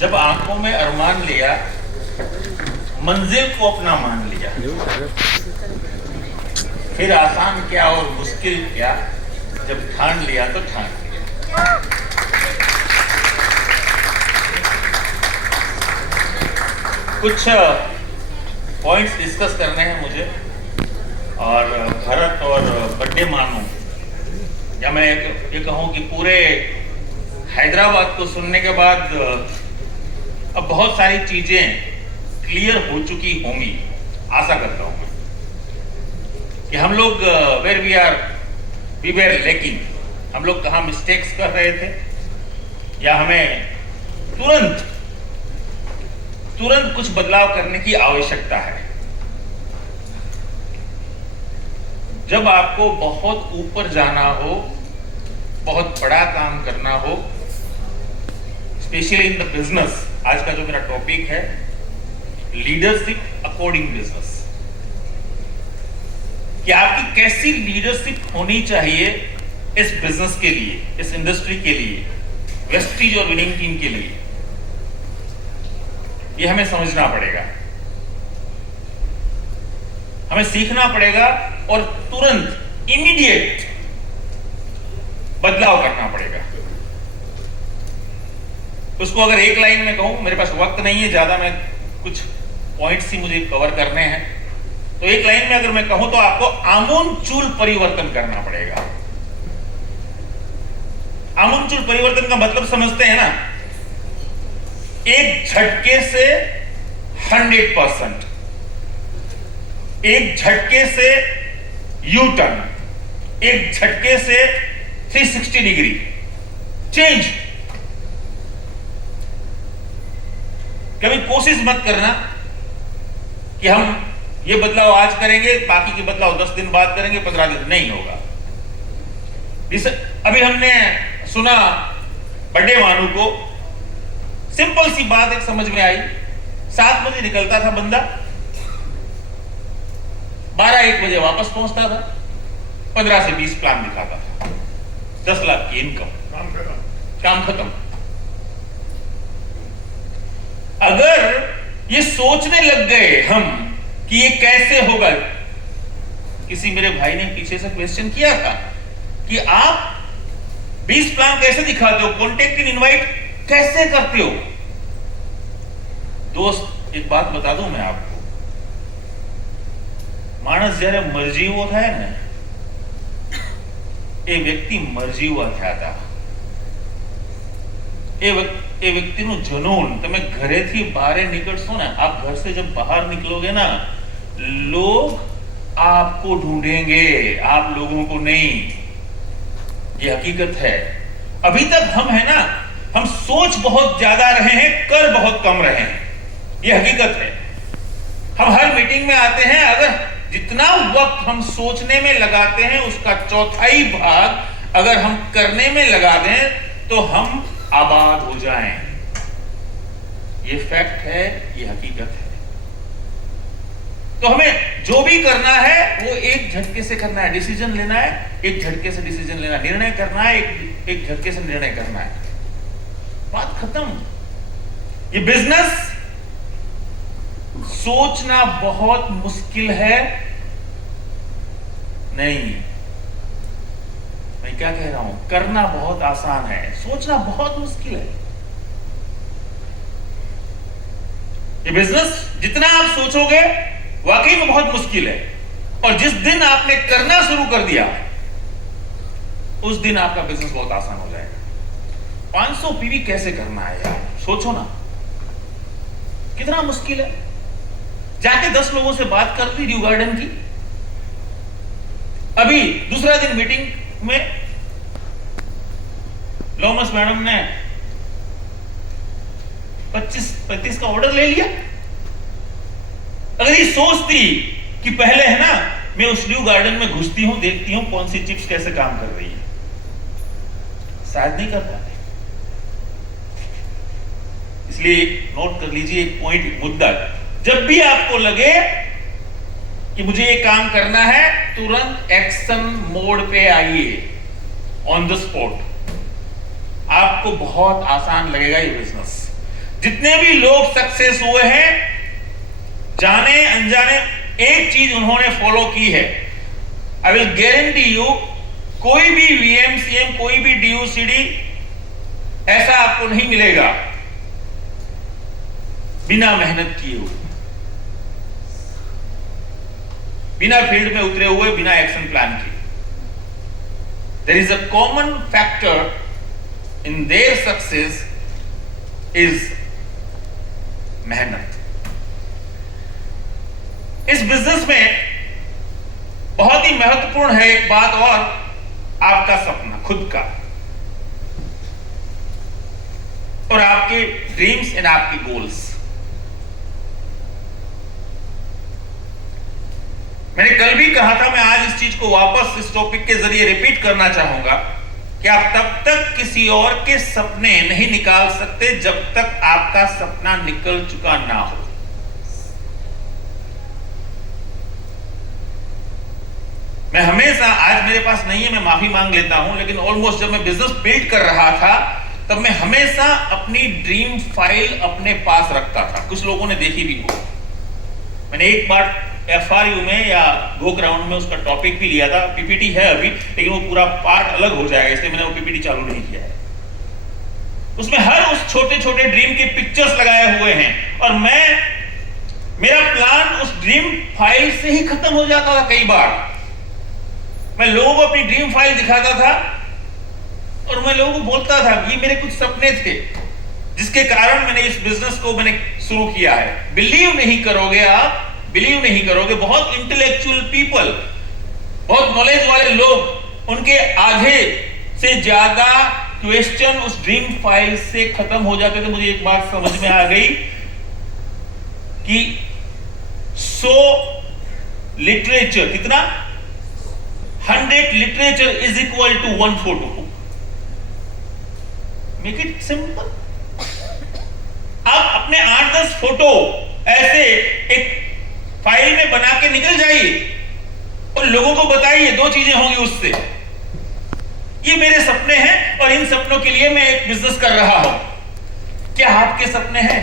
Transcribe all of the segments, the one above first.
जब आंखों में अरमान लिया, मंजिल को अपना मान लिया, फिर आसान क्या और मुश्किल क्या, जब ठान लिया तो ठान लिया। कुछ पॉइंट्स डिस्कस करने हैं मुझे, और भरत और बड्डे मानू, या मैं ये कहूं कि पूरे हैदराबाद को सुनने के बाद अब बहुत सारी चीजें क्लियर हो चुकी होंगी, आशा करता हूं मैं, कि हम लोग वेयर वी वेर लेकिंग, हम लोग कहाँ मिस्टेक्स कर रहे थे, या हमें तुरंत कुछ बदलाव करने की आवश्यकता है। जब आपको बहुत ऊपर जाना हो, बहुत बड़ा काम करना हो, स्पेशली इन द बिजनेस, आज का जो मेरा टॉपिक है लीडरशिप अकॉर्डिंग बिजनेस, कि आपकी कैसी लीडरशिप होनी चाहिए इस बिजनेस के लिए, इस इंडस्ट्री के लिए, वेस्टीज और विनिंग टीम के लिए, ये हमें समझना पड़ेगा, हमें सीखना पड़ेगा, और तुरंत इमीडिएट बदलाव करना पड़ेगा। उसको अगर एक लाइन में कहूं, मेरे पास वक्त नहीं है ज्यादा, मैं कुछ पॉइंट्स ही मुझे कवर करने हैं, तो एक लाइन में अगर मैं कहूं तो आपको आमूलचूल परिवर्तन करना पड़ेगा। आमूलचूल परिवर्तन का मतलब समझते हैं ना, एक झटके से 100%, एक झटके से यू टर्न, एक झटके से 360 डिग्री चेंज। कभी कोशिश मत करना कि हम ये बदलाव आज करेंगे, बाकी के बदलाव 10 दिन बाद करेंगे, 15 दिन, नहीं होगा। अभी हमने सुना बड्डे मानू को, सिंपल सी बात एक समझ में आई, 7 बजे निकलता था बंदा, 12-1 बजे वापस पहुंचता था, 15 से 20 प्लान दिखाता था, 10 लाख की इनकम, काम खत्म। अगर ये सोचने लग गए हम कि ये कैसे होगा, किसी मेरे भाई ने पीछे से क्वेश्चन किया था कि आप 20 प्लान कैसे दिखाते हो, कॉन्टेक्ट इन इनवाइट कैसे करते हो। दोस्त एक बात बता दूं मैं आपको, मानस जયારે મરજીવો થાય ને, એ વ્યક્તિ મરજીવા થયા હતા, એ વ્યક્તિનું જનૂન, તમે ઘરેથી બહાર निकलશો ને, आप घर से जब बाहर निकलोगे ना, लोग आपको ढूंढेंगे, आप लोगों को नहीं। ये हकीकत है। अभी तक हम है ना, हम सोच बहुत ज्यादा रहे हैं, कर बहुत कम रहे हैं, ये हकीकत है। हम हर मीटिंग में आते हैं, अगर जितना वक्त हम सोचने में लगाते हैं उसका 1/4 भाग अगर हम करने में लगा दें तो हम आबाद हो जाएं। ये फैक्ट है, ये हकीकत है। तो हमें जो भी करना है वो एक झटके से करना है, डिसीजन लेना है, एक झटके से डिसीजन लेना है, निर्णय करना है, एक झटके से निर्णय करना है, बात खत्म। ये बिजनेस सोचना बहुत मुश्किल है नहीं, मैं क्या कह रहा हूं, करना बहुत आसान है, सोचना बहुत मुश्किल है। ये बिजनेस जितना आप सोचोगे वाकई में बहुत मुश्किल है, और जिस दिन आपने करना शुरू कर दिया उस दिन आपका बिजनेस बहुत आसान हो जाएगा। 500 पीवी कैसे करना है यार, सोचो ना, कितना मुश्किल है। जाके 10 लोगों से बात कर ली ड्यू गार्डन की। अभी दूसरा दिन मीटिंग में लोमस मैडम ने 25-35 का ऑर्डर ले लिया। अगर ये सोचती कि पहले है ना, मैं उस ड्यू गार्डन में घुसती हूं, देखती हूं कौन सी चिप्स कैसे काम कर रही है, शायद नहीं कर पाते। इसलिए नोट कर लीजिए एक पॉइंट, एक मुद्दा, जब भी आपको लगे कि मुझे ये काम करना है, तुरंत एक्शन मोड पे आइए, ऑन द स्पॉट। आपको बहुत आसान लगेगा ये बिजनेस। जितने भी लोग सक्सेस हुए हैं, जाने अनजाने एक चीज उन्होंने फॉलो की है। आई विल गारंटी यू, कोई भी वीएमसीएम, कोई भी डीयूसीडी ऐसा आपको नहीं मिलेगा बिना मेहनत किए हुए, बिना फील्ड में उतरे हुए, बिना एक्शन प्लान किए। There is a common factor in their success is मेहनत। इस बिजनेस में बहुत ही महत्वपूर्ण है एक बात और, आपका सपना खुद का, और आपके ड्रीम्स एंड आपकी गोल्स। मैंने कल भी कहा था, मैं आज इस चीज को वापस इस टॉपिक के जरिए रिपीट करना चाहूंगा कि आप तब तक किसी और के सपने नहीं निकाल सकते जब तक आपका सपना निकल चुका ना हो। मैं हमेशा, आज मेरे पास नहीं है, मैं माफी मांग लेता हूं, लेकिन ऑलमोस्ट जब मैं बिजनेस बिल्ड कर रहा था तब मैं हमेशा अपनी ड्रीम फाइल अपने पास रखता था। कुछ लोगों ने देखी भी हो, मैंने एक बार FRU में या गो ग्राउंड में उसका टॉपिक भी लिया था। पीपीटी है अभी, लेकिन वो पूरा पार्ट अलग हो जाएगा, इसलिए मैंने वो पीपीटी चालू नहीं किया है। उसमें हर उस छोटे छोटे ड्रीम के पिक्चर्स लगाए हुए हैं, और मेरा प्लान उस ड्रीम फाइल से ही खत्म हो जाता था। कई बार मैं लोगों को अपनी ड्रीम फाइल दिखाता था और मैं लोगों को बोलता था ये मेरे कुछ सपने थे जिसके कारण मैंने इस बिजनेस को शुरू किया है। बिलीव नहीं करोगे आप, बिलीव नहीं करोगे, बहुत इंटेलेक्चुअल पीपल, बहुत नॉलेज वाले लोग, उनके आधे से ज्यादा क्वेश्चन उस ड्रीम फाइल से खत्म हो जाते थे। मुझे एक बात समझ में आ गई कि 100 लिटरेचर, कितना, 100 literature is equal to 1 photo. Make it simple. आप अपने 8-10 फोटो ऐसे एक फाइल में बना के निकल जाइए और लोगों को बताइए, 2 चीजें होंगी उससे, ये मेरे सपने हैं और इन सपनों के लिए मैं एक बिजनेस कर रहा हूं। क्या आपके सपने हैं?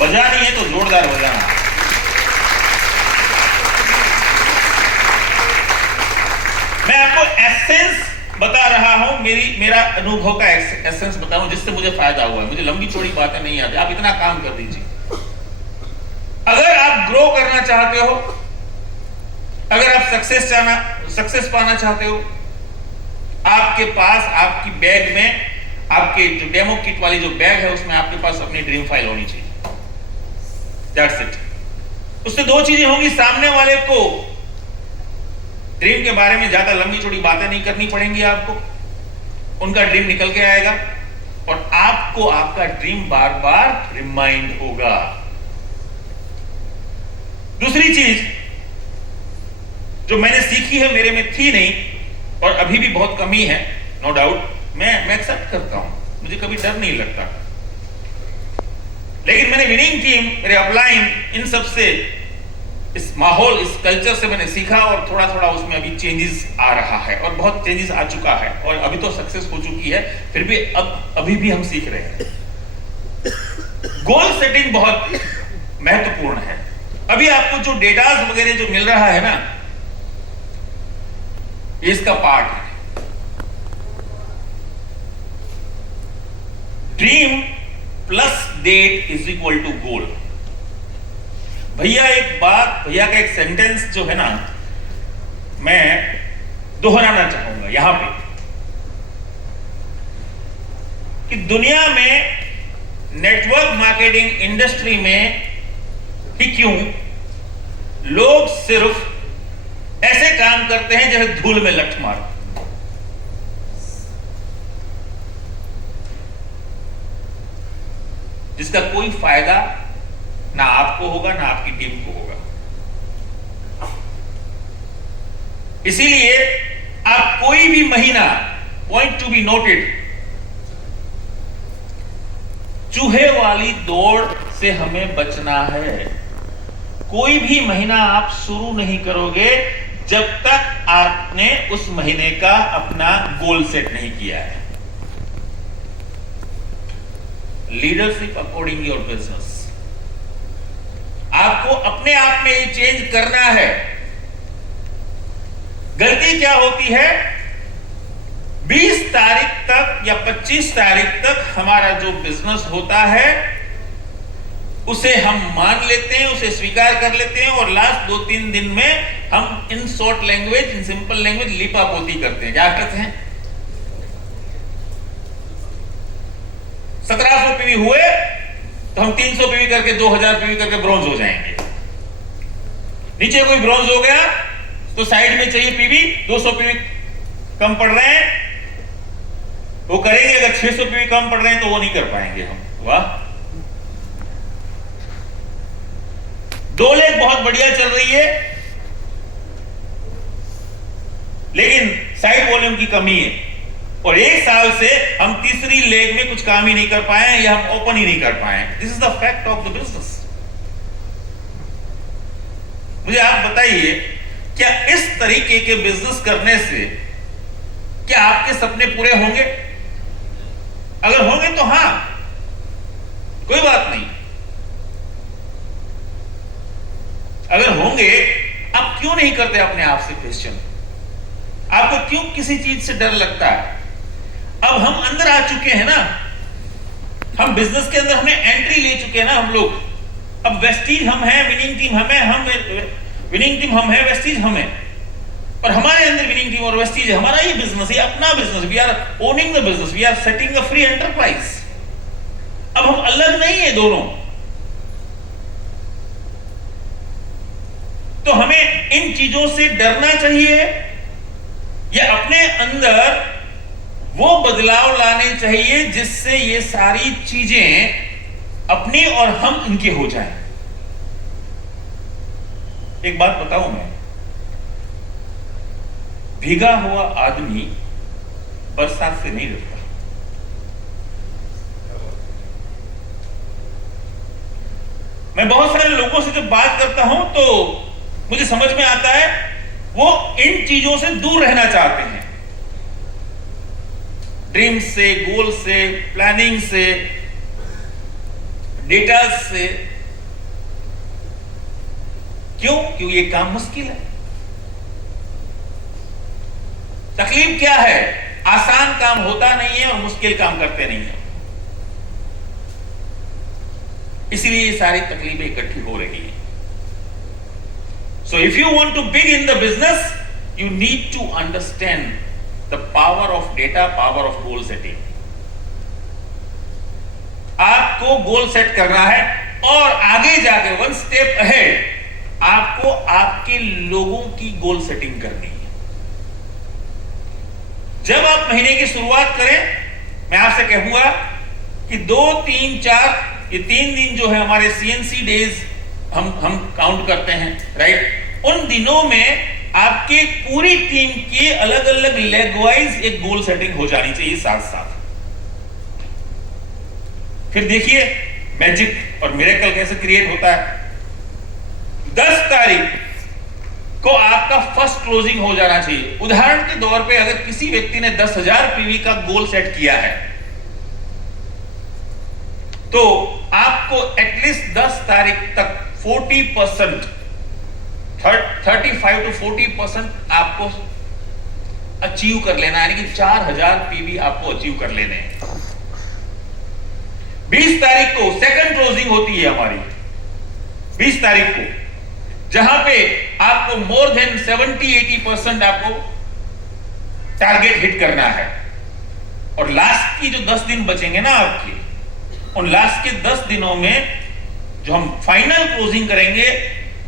बजानी है तो जोरदार बजाना। मैं आपको एसेंस बता रहा हूं, मेरा अनुभव का एसेंस बता रहा हूं जिससे मुझे फायदा हुआ है। मुझे लंबी चौड़ी बातें नहीं आती, आप इतना काम कर दीजिए। अगर आप ग्रो करना चाहते हो, अगर आप सक्सेस पाना चाहते हो, आपके पास आपकी बैग में, आपके जो डेमो किट वाली जो बैग है उसमें आपके पास अपनी ड्रीम फाइल होनी चाहिए। That's it. उससे 2 चीजें होंगी, सामने वाले को ड्रीम के बारे में ज्यादा लंबी चौड़ी बातें नहीं करनी पड़ेंगी आपको, उनका ड्रीम निकल के आएगा और आपको आपका ड्रीम बार बार रिमाइंड होगा। दूसरी चीज जो मैंने सीखी है, मेरे में थी नहीं और अभी भी बहुत कमी है, नो डाउट, मैं एक्सेप्ट करता हूं, मुझे कभी डर नहीं लगता, लेकिन मैंने विनिंग टीम, मेरे अपलाइन, इन सब से, इस माहौल, इस कल्चर से मैंने सीखा और थोड़ा थोड़ा उसमें अभी चेंजेस आ रहा है और बहुत चेंजेस आ चुका है और अभी तो सक्सेस हो चुकी है, फिर भी अभी भी हम सीख रहे हैं। गोल सेटिंग बहुत महत्वपूर्ण है। अभी आपको जो डेटास वगैरह जो मिल रहा है ना, ये इसका पार्ट है। Dream plus date is equal to goal. भैया भैया का एक सेंटेंस जो है ना, मैं दोहराना चाहूंगा यहां पे, कि दुनिया में नेटवर्क मार्केटिंग इंडस्ट्री में ही क्यों लोग सिर्फ ऐसे काम करते हैं जैसे धूल में लठ मार, जिसका कोई फायदा ना आपको होगा ना आपकी टीम को होगा। इसीलिए आप कोई भी महीना, पॉइंट टू बी नोटेड, चूहे वाली दौड़ से हमें बचना है। कोई भी महीना आप शुरू नहीं करोगे जब तक आपने उस महीने का अपना गोल सेट नहीं किया है। Leadership according your business. आपको अपने आप में ये चेंज करना है। गलती क्या होती है, 20 तारीख तक या 25 तारीख तक हमारा जो बिजनेस होता है उसे हम मान लेते हैं, उसे स्वीकार कर लेते हैं, और लास्ट 2-3 दिन में हम in short language, in simple language लिपापोती करते हैं। क्या करते हैं? 1700 पीवी हुए तो हम 300 पीवी करके, 2000 पीवी करके ब्रॉन्ज हो जाएंगे। नीचे कोई ब्रॉन्ज हो गया तो साइड में चाहिए पीवी, 200 पीवी कम पड़ रहे हैं वो करेंगे, अगर 600 पीवी कम पड़ रहे हैं तो वो नहीं कर पाएंगे हम। वाह, 2 लेग बहुत बढ़िया चल रही है, लेकिन साइड वॉल्यूम की कमी है, और 1 साल से हम तीसरी लेग में कुछ काम ही नहीं कर पाए या हम ओपन ही नहीं कर पाए। This is the fact of the business. मुझे आप बताइए, क्या इस तरीके के बिजनेस करने से क्या आपके सपने पूरे होंगे? अगर होंगे तो हां, कोई बात नहीं। अगर होंगे, आप क्यों नहीं करते अपने आप से क्वेश्चन? आपको क्यों किसी चीज से डर लगता है? अब हम अंदर आ चुके हैं ना, हम बिजनेस के अंदर हमने एंट्री ले चुके हैं ना हम लोग। अब वेस्टीज हम हैं, विनिंग टीम हम हैं, विनिंग टीम हम हैं, वेस्टीज हम हैं, और हमारे अंदर विनिंग टीम और वेस्टीज है। हमारा ये बिजनेस है, अपना business. We are owning the business, we are setting a free enterprise. अब हम अलग नहीं है दोनों। तो हमें इन चीजों से डरना चाहिए या अपने अंदर वो बदलाव लाने चाहिए जिससे ये सारी चीजें अपनी और हम इनके हो जाएं। एक बात बताऊं मैं, भीगा हुआ आदमी बरसात से नहीं डरता। मैं बहुत सारे लोगों से जब बात करता हूं तो मुझे समझ में आता है वो इन चीजों से दूर रहना चाहते हैं, ड्रीम से, गोल से, प्लानिंग से, डेटा से। क्यों? क्योंकि ये काम मुश्किल है। तकलीफ क्या है? आसान काम होता नहीं है और मुश्किल काम करते नहीं है, इसलिए ये सारी तकलीफें इकट्ठी हो रही है। So if you want to begin the business, you need to understand the power of data, power of goal setting. आपको गोल सेट करना है और आगे जाके 1 स्टेप अहेड आपको आपके लोगों की गोल सेटिंग करनी है। जब आप महीने की शुरुआत करें, मैं आपसे कहूंगा कि 2, 3, 4 ये 3 दिन जो है हमारे CNC डेज हम काउंट करते हैं, राइट? उन दिनों में आपके पूरी टीम के अलग अलग लेग वाइज एक गोल सेटिंग हो जानी चाहिए साथ साथ। फिर देखिए मैजिक और मिरेकल कैसे क्रिएट होता है। 10 तारीख को आपका फर्स्ट क्लोजिंग हो जाना चाहिए। उदाहरण के तौर पे अगर किसी व्यक्ति ने 10,000 पीवी का गोल सेट किया है तो आपको एटलीस्ट 10 तारीख तक 40%, 35 to 40% आपको अचीव कर लेना है, यानी कि 4,000 पीवी आपको अचीव कर लेने हैं। 20 तारीख को सेकंड क्लोजिंग होती है हमारी, 20 तारीख को, जहां पे आपको मोर देन 70-80% आपको टारगेट हिट करना है। और लास्ट की जो 10 दिन बचेंगे ना आपके, उन लास्ट के 10 दिनों में जो हम फाइनल क्लोजिंग करेंगे,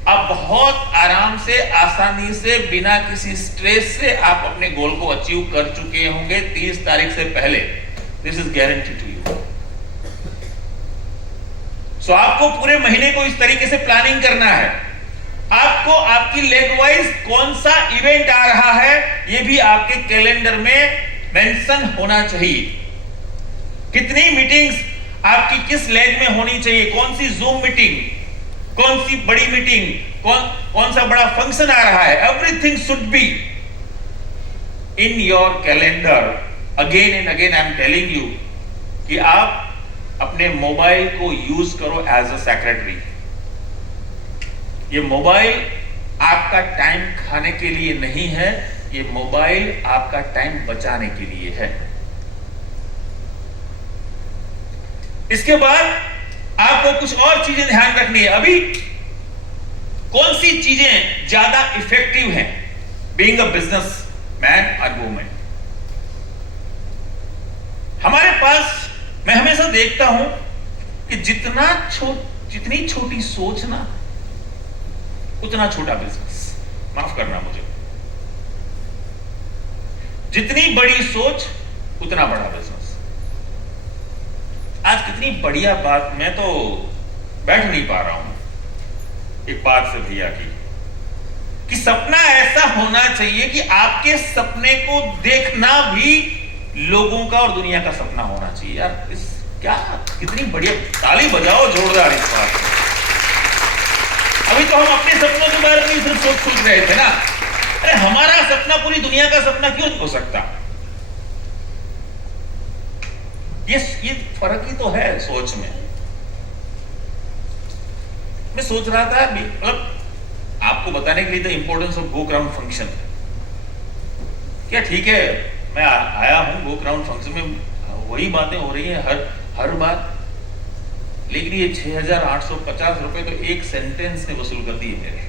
आप बहुत आराम से, आसानी से, बिना किसी स्ट्रेस से आप अपने गोल को अचीव कर चुके होंगे 30 तारीख से पहले। This is guarantee to you. So आपको पूरे महीने को इस तरीके से प्लानिंग करना है। आपको आपकी लेग वाइज कौन सा इवेंट आ रहा है यह भी आपके कैलेंडर में मेंशन होना चाहिए। कितनी मीटिंग्स आपकी किस लेग में होनी चाहिए, कौन सी जूम मीटिंग, कौन सी बड़ी मीटिंग, कौन सा बड़ा फंक्शन आ रहा है, everything should be in your calendar. Again and again I am telling you कि आप अपने मोबाइल को यूज करो एज अ सेक्रेटरी। ये मोबाइल आपका टाइम खाने के लिए नहीं है, ये मोबाइल आपका टाइम बचाने के लिए है। इसके बाद आपको कुछ और चीजें ध्यान रखनी है। अभी कौन सी चीजें ज्यादा इफेक्टिव हैं बीइंग अ बिजनेस मैन और वुमेन? हमारे पास मैं हमेशा देखता हूं कि जितनी छोटी सोच ना, उतना छोटा बिजनेस। माफ करना मुझे, जितनी बड़ी सोच उतना बड़ा बिजनेस। आज कितनी बढ़िया बात, मैं तो बैठ नहीं पा रहा हूं एक बात से भैया की, कि सपना ऐसा होना चाहिए कि आपके सपने को देखना भी लोगों का और दुनिया का सपना होना चाहिए। यार इस क्या कितनी बढ़िया, ताली बजाओ जोरदार इस बात में। अभी तो हम अपने सपनों के बारे में सिर्फ सोच रहे थे ना। अरे हमारा सपना पूरी दुनिया का सपना क्यों नहीं हो सकता? ये फर्क ही तो है सोच में। मैं सोच रहा था, मतलब आपको बताने के लिए the importance of go crown function. क्या ठीक है, मैं आया हूं गो क्राउन फंक्शन में, वही बातें हो रही हैं हर बार, लेकिन ये 6,850 रुपए तो एक सेंटेंस ने वसूल कर दिए मेरे।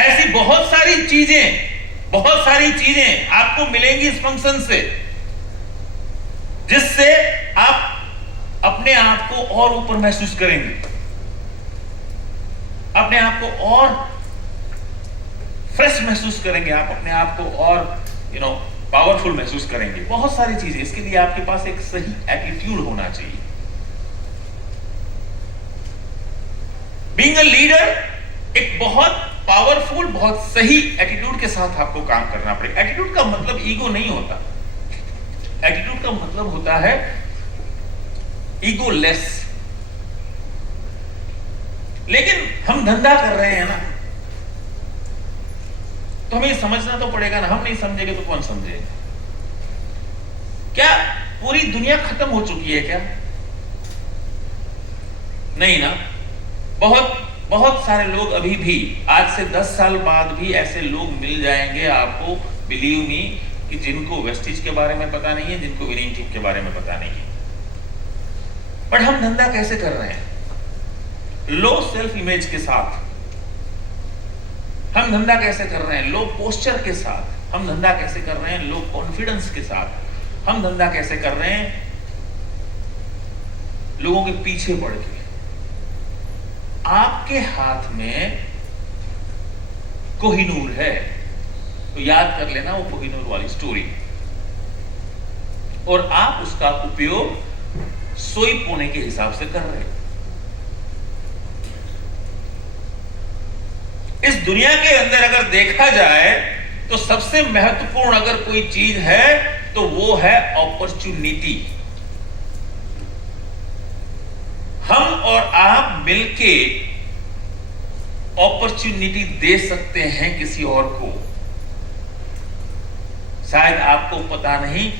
ऐसी बहुत सारी चीजें आपको मिलेंगी इस फंक्शन से, जिससे आप अपने आप को और ऊपर महसूस करेंगे, अपने आप को और फ्रेश महसूस करेंगे, आप अपने आप को और पावरफुल महसूस करेंगे। बहुत सारी चीजें, इसके लिए आपके पास एक सही एटीट्यूड होना चाहिए। बीइंग अ लीडर एक बहुत पावरफुल, बहुत सही एटीट्यूड के साथ आपको काम करना पड़ेगा। एटीट्यूड का मतलब ईगो नहीं होता, एटीट्यूड का मतलब होता है ईगो लेस। लेकिन हम धंधा कर रहे हैं ना, तो हमें समझना तो पड़ेगा ना। हम नहीं समझेंगे तो कौन समझेगा? क्या पूरी दुनिया खत्म हो चुकी है क्या? नहीं ना। बहुत सारे लोग अभी भी, आज से 10 साल बाद भी ऐसे लोग मिल जाएंगे आपको, बिलीव मी, कि जिनको वेस्टिज के बारे में पता नहीं है, जिनको विनिंग टिप के बारे में पता नहीं है। पर हम धंधा कैसे कर रहे हैं? लो सेल्फ इमेज के साथ। हम धंधा कैसे कर रहे हैं? लो पोस्चर के साथ। हम धंधा कैसे कर रहे हैं? लो कॉन्फिडेंस के साथ। हम धंधा कैसे कर रहे हैं? लोगों के पीछे पड़ के। आपके हाथ में कोहिनूर है, तो याद कर लेना वो कोहिनूर वाली स्टोरी, और आप उसका उपयोग सोई पोने के हिसाब से कर रहे हैं। इस दुनिया के अंदर अगर देखा जाए तो सबसे महत्वपूर्ण अगर कोई चीज है तो वो है अपॉर्चुनिटी। हम और आप मिलके अपॉर्चुनिटी दे सकते हैं किसी और को। शायद आपको पता नहीं,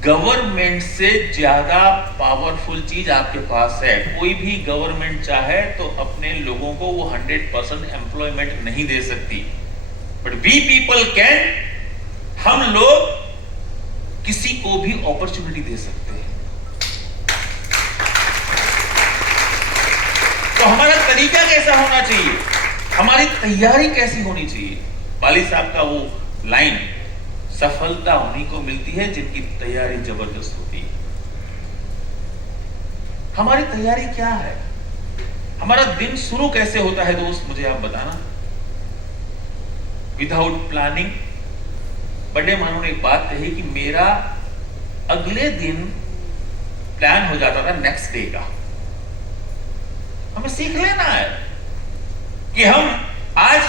गवर्नमेंट से ज्यादा पावरफुल चीज आपके पास है। कोई भी गवर्नमेंट चाहे तो अपने लोगों को वो 100% एम्प्लॉयमेंट नहीं दे सकती, बट वी पीपल कैन। हम लोग किसी को भी अपॉर्चुनिटी दे सकते हैं। तो हमारा तरीका कैसा होना चाहिए? हमारी तैयारी कैसी होनी चाहिए? वाली साहब का वो लाइन, सफलता उन्हीं को मिलती है जिनकी तैयारी जबरदस्त होती है। हमारी तैयारी क्या है? हमारा दिन शुरू कैसे होता है दोस्त, मुझे आप बताना। Without planning. बड़े मानो ने एक बात कही कि मेरा अगले दिन प्लान हो जाता था नेक्स्ट डे का। हमें सीख लेना है कि हम आज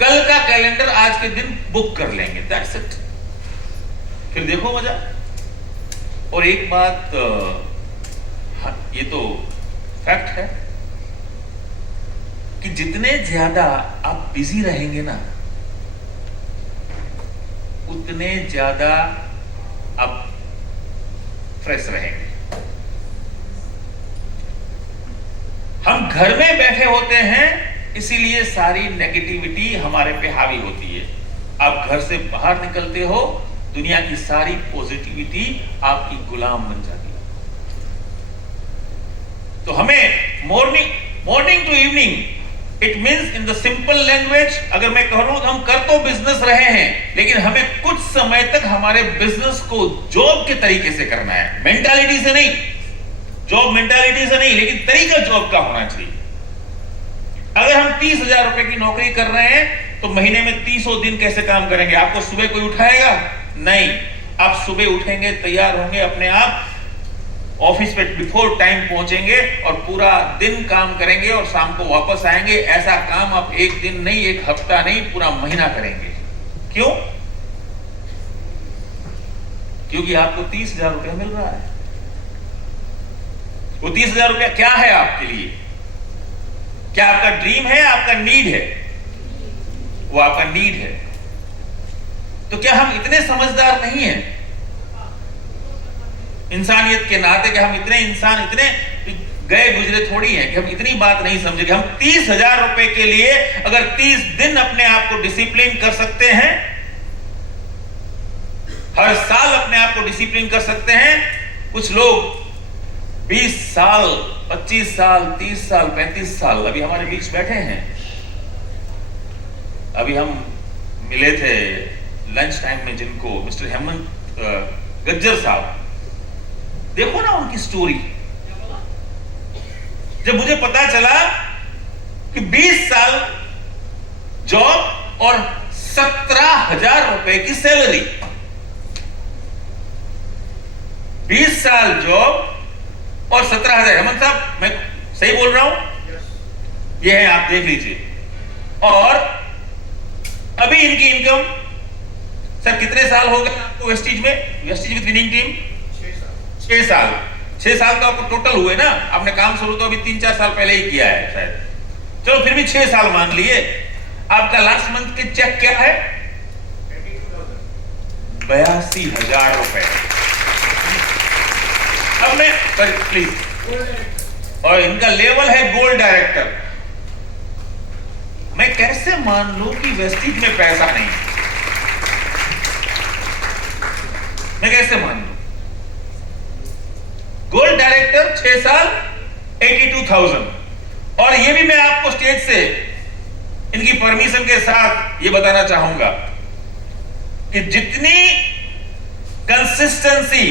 कल का कैलेंडर आज के दिन बुक कर लेंगे, दैट्स इट। फिर देखो मजा। और एक बात, हाँ, ये तो फैक्ट है कि जितने ज्यादा आप बिजी रहेंगे ना, उतने ज्यादा आप फ्रेश रहेंगे। हम घर में बैठे होते हैं, इसीलिए सारी नेगेटिविटी हमारे पे हावी होती है। आप घर से बाहर निकलते हो, दुनिया की सारी पॉजिटिविटी आपकी गुलाम बन जाती है। तो हमें morning to evening, it means in the simple language, अगर मैं कह रहा हूं तो हम कर तो बिजनेस रहे हैं, लेकिन हमें कुछ समय तक हमारे बिजनेस को जॉब के तरीके से करना है, मेंटालिटी से नहीं, जॉब मेंटालिटी से नहीं, लेकिन तरीका जॉब का होना चाहिए। अगर हम 30,000 रुपए की नौकरी कर रहे हैं तो महीने में 30 दिन कैसे काम करेंगे? आपको सुबह कोई उठाएगा? नहीं। आप सुबह उठेंगे, तैयार होंगे, अपने आप ऑफिस पे बिफोर टाइम पहुंचेंगे और पूरा दिन काम करेंगे और शाम को वापस आएंगे। ऐसा काम आप एक दिन नहीं, एक हफ्ता नहीं, पूरा महीना करेंगे। क्यों? क्योंकि आपको 30,000 रुपया मिल रहा है। वो 30,000 रुपया क्या है आपके लिए? क्या आपका ड्रीम है, आपका नीड है? वो आपका नीड है। तो क्या हम इतने समझदार नहीं हैं इंसानियत के नाते कि हम इतने इंसान, इतने गए गुजरे थोड़ी हैं कि हम इतनी बात नहीं समझे कि हम 30,000 रुपए के लिए अगर 30 दिन अपने आप को डिसिप्लिन कर सकते हैं, हर साल अपने आप को डिसिप्लिन कर सकते हैं। कुछ लोग 20 साल, 25 साल, 30 साल, 35 साल अभी हमारे बीच बैठे हैं। अभी हम मिले थे लंच टाइम में, जिनको मिस्टर हेमंत गज्जर साहब, देखो ना उनकी स्टोरी। जब मुझे पता चला कि 20 साल जॉब और 17,000 रुपए की सैलरी, 20 साल जॉब और 17,000। हेमंत साहब, मैं सही बोल रहा हूं? ये है, आप देख लीजिए। और अभी इनकी इनकम, सर कितने साल हो गए आपको वेस्टीज में, वेस्टीज विद विनिंग टीम? 6 साल। 6 साल तो आपको टोटल हुए ना, आपने काम शुरू तो अभी 3-4 साल पहले ही किया है शायद, चलो फिर भी 6 साल मान लिए। आपका लास्ट मंथ के चेक क्या है? 82,000 रुपए। अब मैं प्लीज, और इनका लेवल है गोल्ड डायरेक्टर। मैं कैसे मान लूं कि वेस्टीज में पैसा नहीं? मैं कैसे मान लूं? गोल्ड डायरेक्टर 6 साल 82,000। और ये भी मैं आपको स्टेज से इनकी परमिशन के साथ ये बताना चाहूंगा कि जितनी कंसिस्टेंसी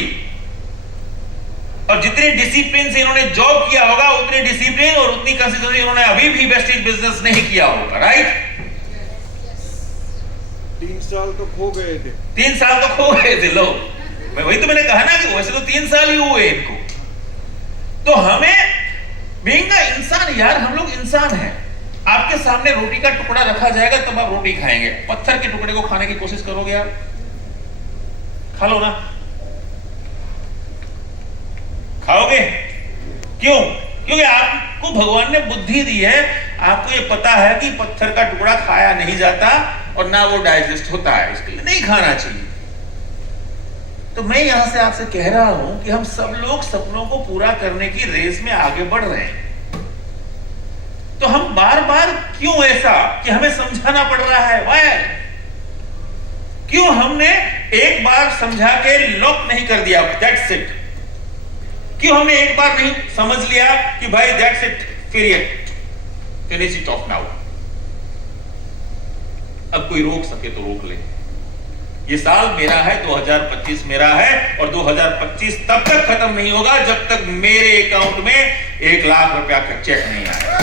और जितनी डिसिप्लिन से इन्होंने जॉब किया होगा, उतनी डिसिप्लिन और उतनी कंसिस्टेंसी इन्होंने अभी भी वेस्टीज बिजनेस नहीं किया होगा। राइट? 3 साल तो खो गए थे। 3 साल तो खो गए थे लोग। मैं वही तो मैंने कहा ना कि वैसे तो 3 साल ही हुए इनको। तो हमें बीइंग अ इंसान, यार हम लोग इंसान हैं। आपके सामने रोटी का टुकड़ा रखा जाएगा तब आप रोटी खाएंगे। पत्थर के टुकड़े को खाने की कोशिश करोगे आप? खा लो ना, खाओगे? क्यों? क्योंकि आपको भगवान ने बुद्धि दी है, आपको ये पता है कि पत्थर का टुकड़ा खाया नहीं जाता और ना वो डाइजेस्ट होता है, इसके लिए नहीं खाना चाहिए। तो मैं यहां से आपसे कह रहा हूं कि हम सब लोग सपनों को पूरा करने की रेस में आगे बढ़ रहे हैं। तो हम बार बार क्यों ऐसा कि हमें समझाना पड़ रहा है? वाई? क्यों हमने एक बार समझा के लॉक नहीं कर दिया, दैट्स इट? क्यों हमने एक बार नहीं समझ लिया कि भाई that's it, period, finish it of now? अब कोई रोक सके तो रोक ले। ये साल मेरा है, 2025 मेरा है, और 2025 तब तक खत्म नहीं होगा जब तक मेरे अकाउंट में 1 लाख रुपया का चेक नहीं आया।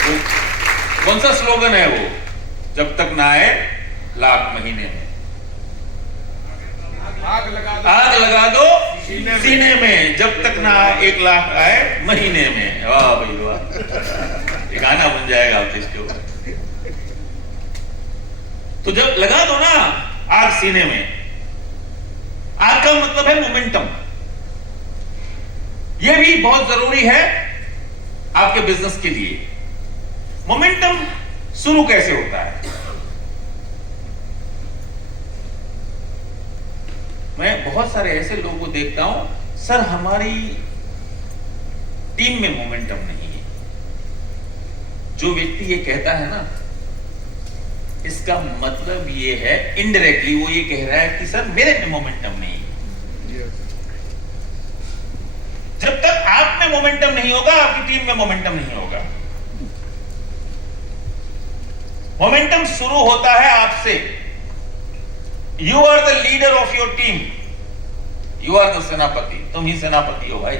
तो कौन सा स्लोगन है वो? जब तक ना आए लाख महीने में। आग लगा दो सीने में, जब तक ना 1 लाख आए महीने में। वाह भाई वाह, ये गाना बन जाएगा आप इसके ऊपर। तो जब लगा दो ना आग सीने में, आग का मतलब है मोमेंटम। यह भी बहुत जरूरी है आपके बिजनेस के लिए। मोमेंटम शुरू कैसे होता है? मैं बहुत सारे ऐसे लोगों को देखता हूं, सर हमारी टीम में मोमेंटम नहीं है। जो व्यक्ति ये कहता है ना, इसका मतलब ये है इनडायरेक्टली वो ये कह रहा है कि सर मेरे में मोमेंटम नहीं है। जब तक आप में मोमेंटम नहीं होगा, आपकी टीम में मोमेंटम नहीं होगा। मोमेंटम शुरू होता है आपसे। You are the leader of your team, you are the senapati, तुम ही सेनापति हो भाई,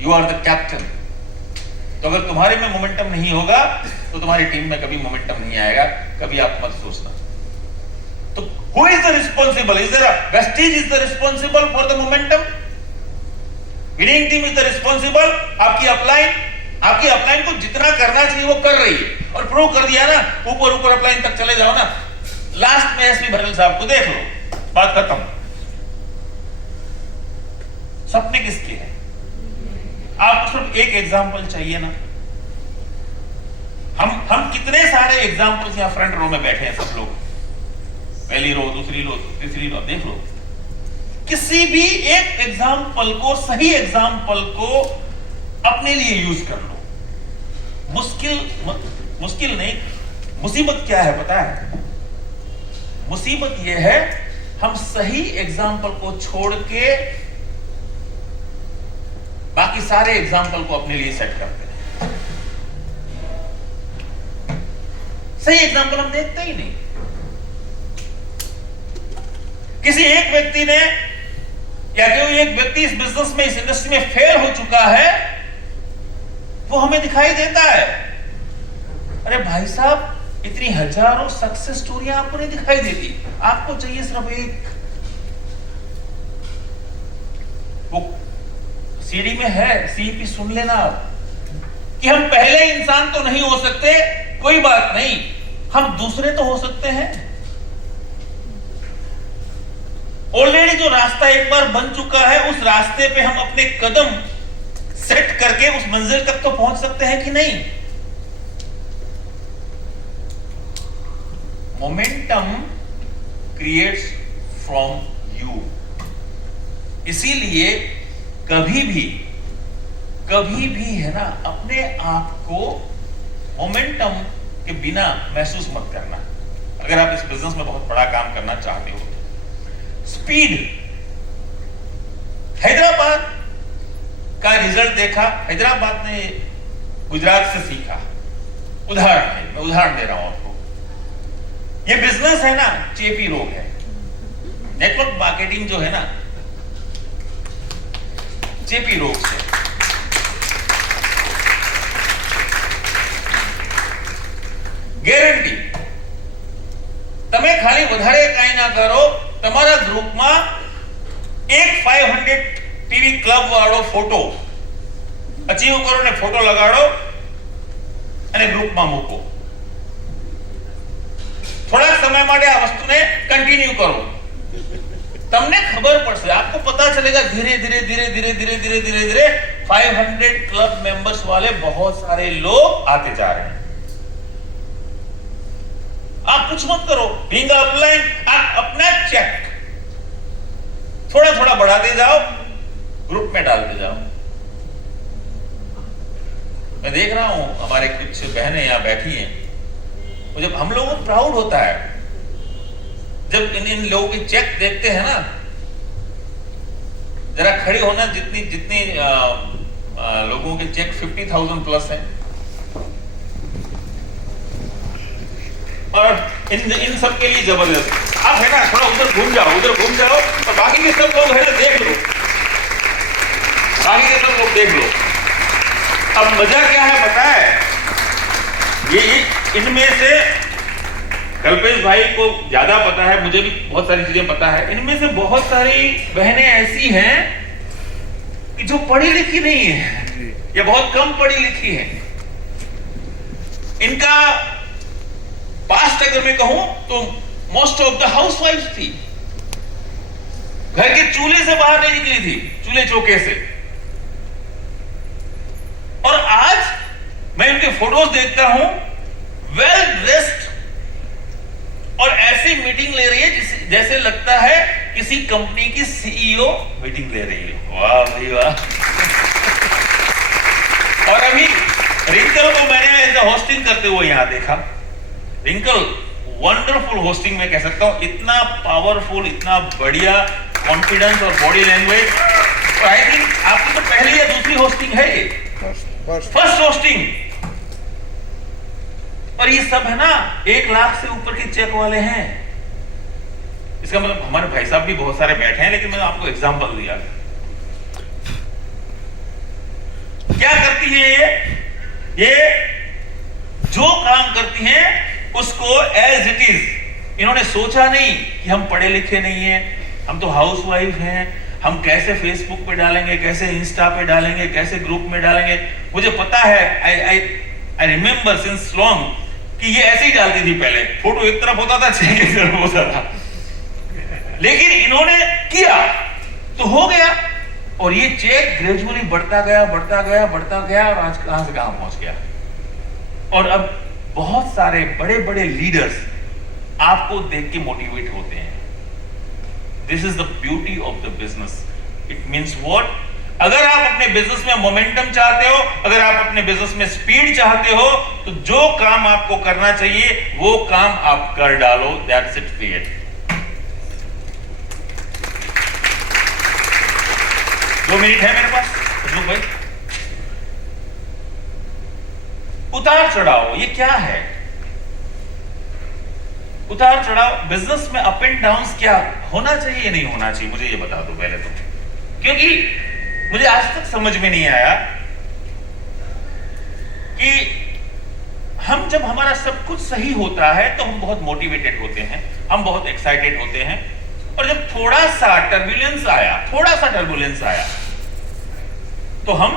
यू आर द कैप्टन। तो अगर तुम्हारे में मोमेंटम नहीं होगा तो तुम्हारी टीम में कभी मोमेंटम नहीं आएगा, कभी आप मत सोचना। तो who is the responsible? Is there a wastage is the responsible for the momentum? Winning team is the responsible. आपकी अपलाइन को जितना करना चाहिए वो कर रही है और प्रूव कर दिया ना, ऊपर अपलाइन तक चले जाओ ना, लास्ट में एसपी भरल साहब को देख लो, बात खत्म। सपने किसके हैं? आपको सिर्फ एक एग्जांपल चाहिए ना। हम कितने सारे एग्जांपल्स यहां फ्रंट रो में बैठे हैं सब लोग, पहली रो, दूसरी रो, तीसरी रो, देख लो। किसी भी एक एग्जांपल को, सही एग्जांपल को अपने लिए यूज कर लो। मुश्किल नहीं। मुसीबत क्या है पता है? मुसीबत यह है हम सही एग्जांपल को छोड़ के बाकी सारे एग्जांपल को अपने लिए सेट करते हैं। सही एग्जांपल हम देखते ही नहीं। किसी एक व्यक्ति ने या कोई एक व्यक्ति इस बिजनेस में, इस इंडस्ट्री में फेल हो चुका है, वो हमें दिखाई देता है। अरे भाई साहब, इतनी हजारों सक्सेस स्टोरियां आपको नहीं दिखाई देती, आपको चाहिए सिर्फ एक। वो सीडी में है, सीईपी सुन लेना आप, कि हम पहले इंसान तो नहीं हो सकते, कोई बात नहीं, हम दूसरे तो हो सकते हैं। ऑलरेडी जो रास्ता एक बार बन चुका है, उस रास्ते पे हम अपने कदम सेट करके उस मंजिल तक तो पहुंच सकते हैं कि नहीं? Momentum creates from you. इसीलिए कभी भी है ना, अपने आप को मोमेंटम के बिना महसूस मत करना। अगर आप इस बिजनेस में बहुत बड़ा काम करना चाहते हो, स्पीड। हैदराबाद का रिजल्ट देखा, हैदराबाद ने गुजरात से सीखा। उदाहरण है, मैं उदाहरण दे रहा हूं आपको। ये बिजनेस है ना, चेपी रोग है। नेटवर्क मार्केटिंग जो है ना, चेपी रोग से। ગેરંટી તમે ખાલી વધારે કાઈ ના કરો, તમારા ગ્રુપમાં એક 500 ટીવી ક્લબ વાળો ફોટો અચીવ કરો ને ફોટો લગાડો અને ગ્રુપમાં મૂકો। થોડા સમય માટે આ વસ્તુને કન્ટિન્યુ કરો, તમને ખબર પડશે, आपको पता चलेगा धीरे धीरे 500 क्लब मेंबर्स वाले बहुत सारे लोग आते जा रहे हैं। आप कुछ मत करो, बीइंग अपलाइन, आप अपना चेक थोड़ा थोड़ा बढ़ाते जाओ, ग्रुप में डालते जाओ। मैं देख रहा हूं हमारे कुछ बहनें यहां बैठी हैं, तो जब हम लोगों को प्राउड होता है जब इन लोगों के चेक देखते हैं ना। जरा खड़ी होना, जितनी लोगों के चेक 50,000 प्लस हैं, और इन सब के लिए जबरदस्त। आप है ना, थोड़ा उधर घूम जाओ और बाकी के सब लोग है ना, देख लो, बाकी के सब लोग देख लो। अब मजा क्या है पता है? ये इनमें से कल्पेश भाई को ज्यादा पता है, मुझे भी बहुत सारी चीजें पता है। इनमें से बहुत सारी बहनें ऐसी हैं कि जो पढ़ी लिखी नहीं है या बहुत कम पढ़ी लिखी है। इनका पास्ट अगर मैं कहूं तो मोस्ट ऑफ द हाउसवाइफ थी, घर के चूल्हे से बाहर नहीं निकली थी, चूल्हे चौके से। और आज मैं इनके फोटोज देखता हूं, वेल ड्रेस्ड, और ऐसी मीटिंग ले रही है जैसे लगता है किसी कंपनी की सीईओ मीटिंग ले रही है। वाह भाई वाह। और अभी रिंकल को मैंने एज अ होस्टिंग करते हुए यहां देखा। रिंकल वंडरफुल होस्टिंग में कह सकता हूं, इतना पावरफुल, इतना बढ़िया कॉन्फिडेंस और बॉडी लैंग्वेज। आई थिंक आपकी तो पहली या दूसरी होस्टिंग है ये, फर्स्ट होस्टिंग। और ये सब है ना 1 लाख से ऊपर के चेक वाले हैं। इसका मतलब हमारे भाई साहब भी बहुत सारे बैठे हैं, लेकिन मैंने आपको एग्जांपल दिया। क्या करती है ये जो काम करती हैं उसको एज इट इज। इन्होंने सोचा नहीं कि हम पढ़े लिखे नहीं हैं, हम तो हाउसवाइफ हैं, हम कैसे फेसबुक पे डालेंगे, कैसे इंस्टा पे डालेंगे, कैसे ग्रुप में डालेंगे। मुझे पता है, आई रिमेंबर सिंस लॉन्ग कि ये ऐसे ही डालती थी। पहले फोटो एक तरफ होता था, चेक एक तरफ होता था, लेकिन इन्होंने किया तो हो गया। और ये चेक ग्रेजुअली बढ़ता गया और आज कहां से कहां पहुंच गया। और अब बहुत सारे बड़े बड़े लीडर्स आपको देख के मोटिवेट होते हैं। This is the beauty of the business. It means what? अगर आप अपने बिजनेस में मोमेंटम चाहते हो, अगर आप अपने बिजनेस में स्पीड चाहते हो, तो जो काम आपको करना चाहिए वो काम आप कर डालो। That's it, period. दो मिनट है मेरे पास अशोक भाई। उतार चढ़ाव ये क्या है? उतार चढ़ाव बिजनेस में अप एंड डाउन्स क्या होना चाहिए, नहीं होना चाहिए, मुझे ये बता दो पहले तो। क्योंकि मुझे आज तक समझ में नहीं आया कि हम जब हमारा सब कुछ सही होता है तो हम बहुत मोटिवेटेड होते हैं, हम बहुत एक्साइटेड होते हैं। और जब थोड़ा सा टर्बुलेंस आया तो हम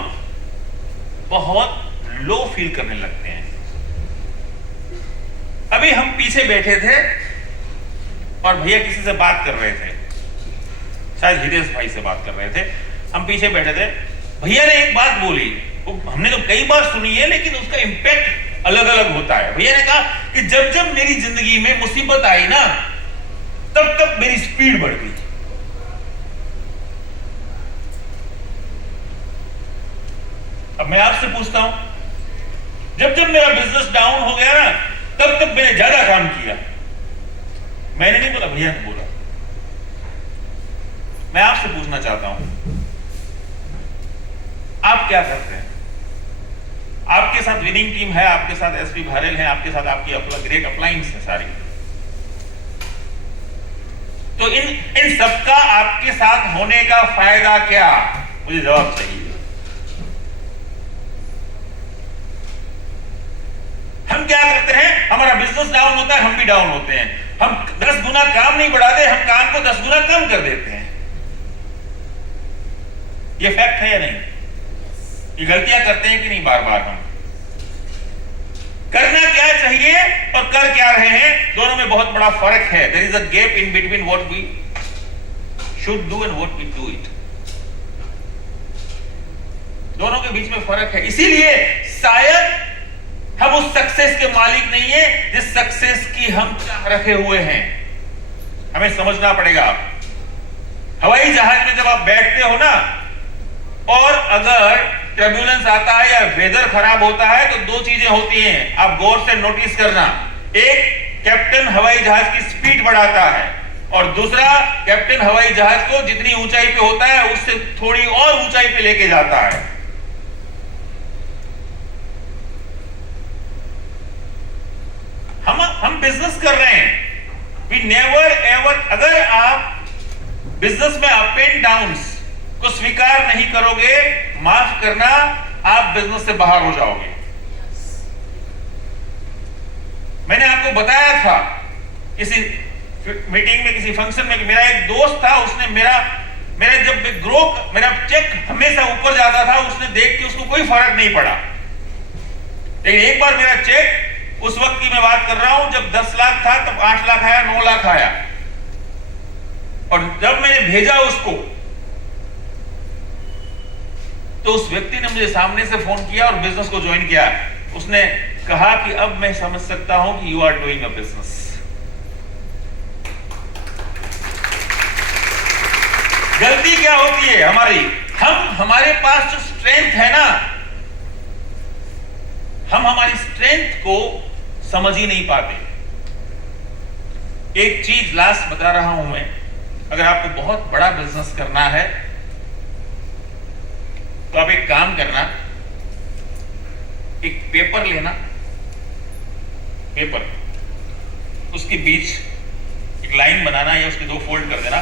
बहुत लो फील करने लगते हैं। अभी हम पीछे बैठे थे और भैया किसी से बात कर रहे थे, शायद हितेश भाई से बात कर रहे थे। हम पीछे बैठे थे, भैया ने एक बात बोली, हमने तो कई बार सुनी है लेकिन उसका इंपैक्ट अलग अलग होता है। भैया ने कहा कि जब जब मेरी जिंदगी में मुसीबत आई ना, तब तब मेरी स्पीड बढ़ गई। अब मैं आपसे पूछता हूं, जब जब मेरा बिजनेस डाउन हो गया ना, तब तब मैंने ज्यादा काम किया। मैंने नहीं बोला, भैया ने बोला। मैं आपसे पूछना चाहता हूं, आप क्या करते हैं? आपके साथ विनिंग टीम है, आपके साथ एसपी भारल है, आपके साथ आपकी ग्रेट अपलाइंस है सारी। तो इन सबका आपके साथ होने का फायदा क्या? मुझे जवाब चाहिए। हम क्या करते हैं? हमारा बिजनेस डाउन होता है, हम भी डाउन होते हैं। हम 10 गुना काम नहीं बढ़ाते, हम काम को 10 गुना कम कर देते हैं। ये फैक्ट है या नहीं? ये गलतियां करते हैं कि नहीं बार बार? हम करना क्या चाहिए और कर क्या रहे हैं, दोनों में बहुत बड़ा फर्क है। There is a gap in between what we should do and what we do it. दोनों के बीच में फर्क है। इसीलिए शायद हम उस सक्सेस के मालिक नहीं है जिस सक्सेस की हम चाह रखे हुए हैं। हमें समझना पड़ेगा। हवाई जहाज में जब आप बैठते हो ना, और अगर टर्बुलेंस आता है या वेदर खराब होता है, तो 2 चीजें होती हैं, आप गौर से नोटिस करना। एक, कैप्टन हवाई जहाज की स्पीड बढ़ाता है, और दूसरा, कैप्टन हवाई जहाज को जितनी ऊंचाई पे होता है उससे थोड़ी और ऊंचाई पे लेके जाता है। हम बिजनेस कर रहे हैं, वी नेवर एवर, अगर आप बिजनेस में अप एंड डाउन्स को स्वीकार नहीं करोगे, माफ करना, आप बिजनेस से बाहर हो जाओगे। मैंने आपको बताया था किसी मीटिंग में, किसी फंक्शन में, कि मेरा एक दोस्त था, उसने मेरा जब मेरा चेक हमेशा ऊपर जाता था, उसने देख के उसको कोई फर्क नहीं पड़ा। लेकिन एक बार मेरा चेक, उस वक्त की मैं बात कर रहा हूं जब 10 लाख था, तब 8 लाख आया, 9 लाख आया। और जब मैंने भेजा उसको, तो उस व्यक्ति ने मुझे सामने से फोन किया और बिजनेस को ज्वाइन किया। उसने कहा कि अब मैं समझ सकता हूं कि you are doing a business. गलती क्या होती है हमारी, हमारे पास जो स्ट्रेंथ है ना, हम हमारी स्ट्रेंथ को समझ ही नहीं पाते। एक चीज लास्ट बता रहा हूं मैं, अगर आपको बहुत बड़ा बिजनेस करना है तो आप एक काम करना, एक पेपर लेना, पेपर उसके बीच एक लाइन बनाना या उसके 2 फोल्ड कर देना,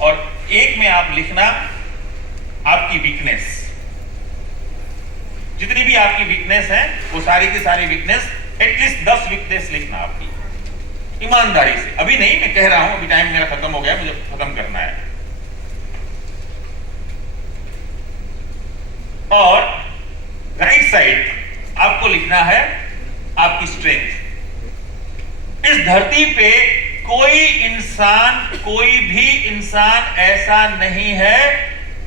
और एक में आप लिखना आपकी वीकनेस, जितनी भी आपकी वीकनेस है वो सारी की सारी वीकनेस, एटलीस्ट 10 वीकनेस लिखना आपकी, ईमानदारी से। अभी नहीं, मैं कह रहा हूं, अभी टाइम मेरा खत्म हो गया, मुझे खत्म करना है। और राइट साइड आपको लिखना है आपकी स्ट्रेंथ। इस धरती पे कोई भी इंसान ऐसा नहीं है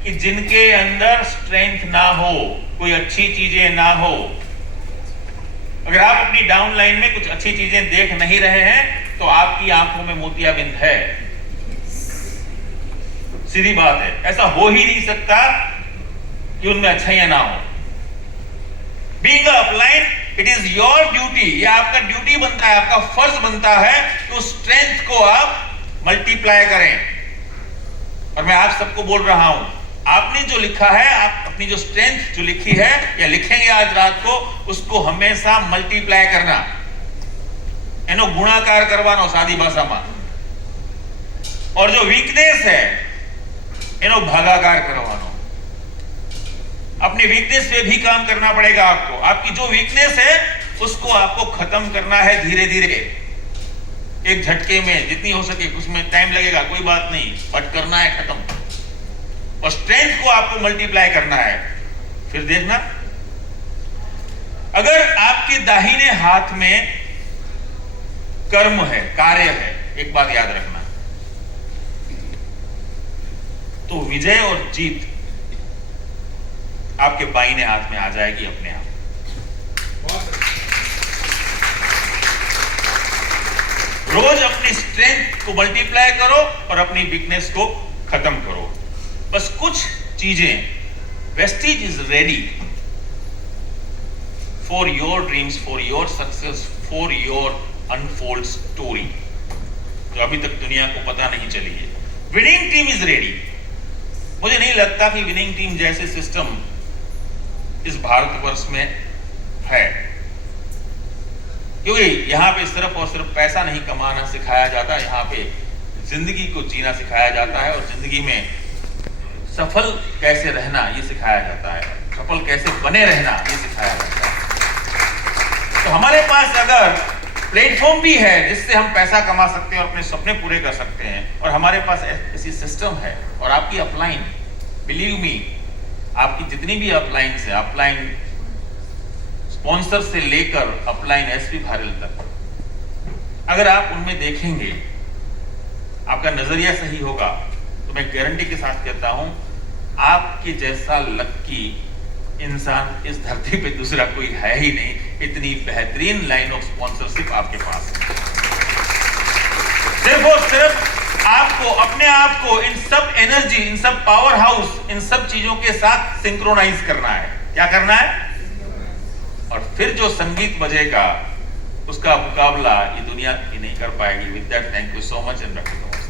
कि जिनके अंदर स्ट्रेंथ ना हो, कोई अच्छी चीजें ना हो। अगर आप अपनी डाउनलाइन में कुछ अच्छी चीजें देख नहीं रहे हैं तो आपकी आंखों में मोतियाबिंद है, सीधी बात है। ऐसा हो ही नहीं सकता कि उनमें अच्छाइयां ना हो। Being upline, it is your duty, यह आपका ड्यूटी बनता है, आपका फर्ज बनता है कि उस स्ट्रेंथ को आप मल्टीप्लाई करें। और मैं आप सबको बोल रहा हूं, आपने जो लिखा है, आप अपनी जो स्ट्रेंथ जो लिखी है या लिखेंगे आज रात को, उसको हमेशा मल्टीप्लाई करना, एनो गुणाकार करवानो सादी भाषा में। और जो वीकनेस है एनो भागाकार करवानो। अपनी वीकनेस पे भी काम करना पड़ेगा आपको। आपकी जो वीकनेस है उसको आपको खत्म करना है धीरे धीरे, एक झटके में, जितनी हो सके। उसमें टाइम लगेगा, कोई बात नहीं, बट करना है खत्म। और स्ट्रेंथ को आपको मल्टीप्लाई करना है। फिर देखना, अगर आपके दाहिने हाथ में कर्म है, कार्य है, एक बात याद रखना, तो विजय और जीत आपके बाईने हाथ में आ जाएगी अपने आप। रोज अपनी स्ट्रेंथ को मल्टीप्लाई करो और अपनी वीकनेस को खत्म करो। बस कुछ चीजें, Vestige is ready for your dreams, for your success, for your unfold story, जो अभी तक दुनिया को पता नहीं चली है। Winning team is ready. मुझे नहीं लगता कि विनिंग टीम जैसे सिस्टम इस भारतवर्ष में है, क्योंकि यहां पे सिर्फ और सिर्फ पैसा नहीं कमाना सिखाया जाता, यहां पे जिंदगी को जीना सिखाया जाता है, और जिंदगी में सफल कैसे रहना ये सिखाया जाता है, सफल कैसे बने रहना ये सिखाया जाता है। तो हमारे पास अगर प्लेटफॉर्म भी है जिससे हम पैसा कमा सकते हैं और अपने सपने पूरे कर सकते हैं, और हमारे पास ऐसी सिस्टम है, और आपकी अपलाइन, बिलीव मी, आपकी जितनी भी अपलाइन है, अपलाइन स्पॉन्सर से लेकर अपलाइन एसपी भारल तक, अगर आप उनमें देखेंगे, आपका नजरिया सही होगा, तो मैं गारंटी के साथ कहता हूं आपके जैसा लक्की इंसान इस धरती पे दूसरा कोई है ही नहीं। इतनी बेहतरीन लाइन ऑफ स्पॉन्सरशिप आपके पास है। सिर्फ और सिर्फ आपको अपने आप को इन सब एनर्जी, इन सब पावर हाउस, इन सब चीजों के साथ सिंक्रोनाइज करना है। क्या करना है? और फिर जो संगीत बजेगा उसका मुकाबला ये दुनिया ही नहीं कर पाएगी। With that, thank you so much and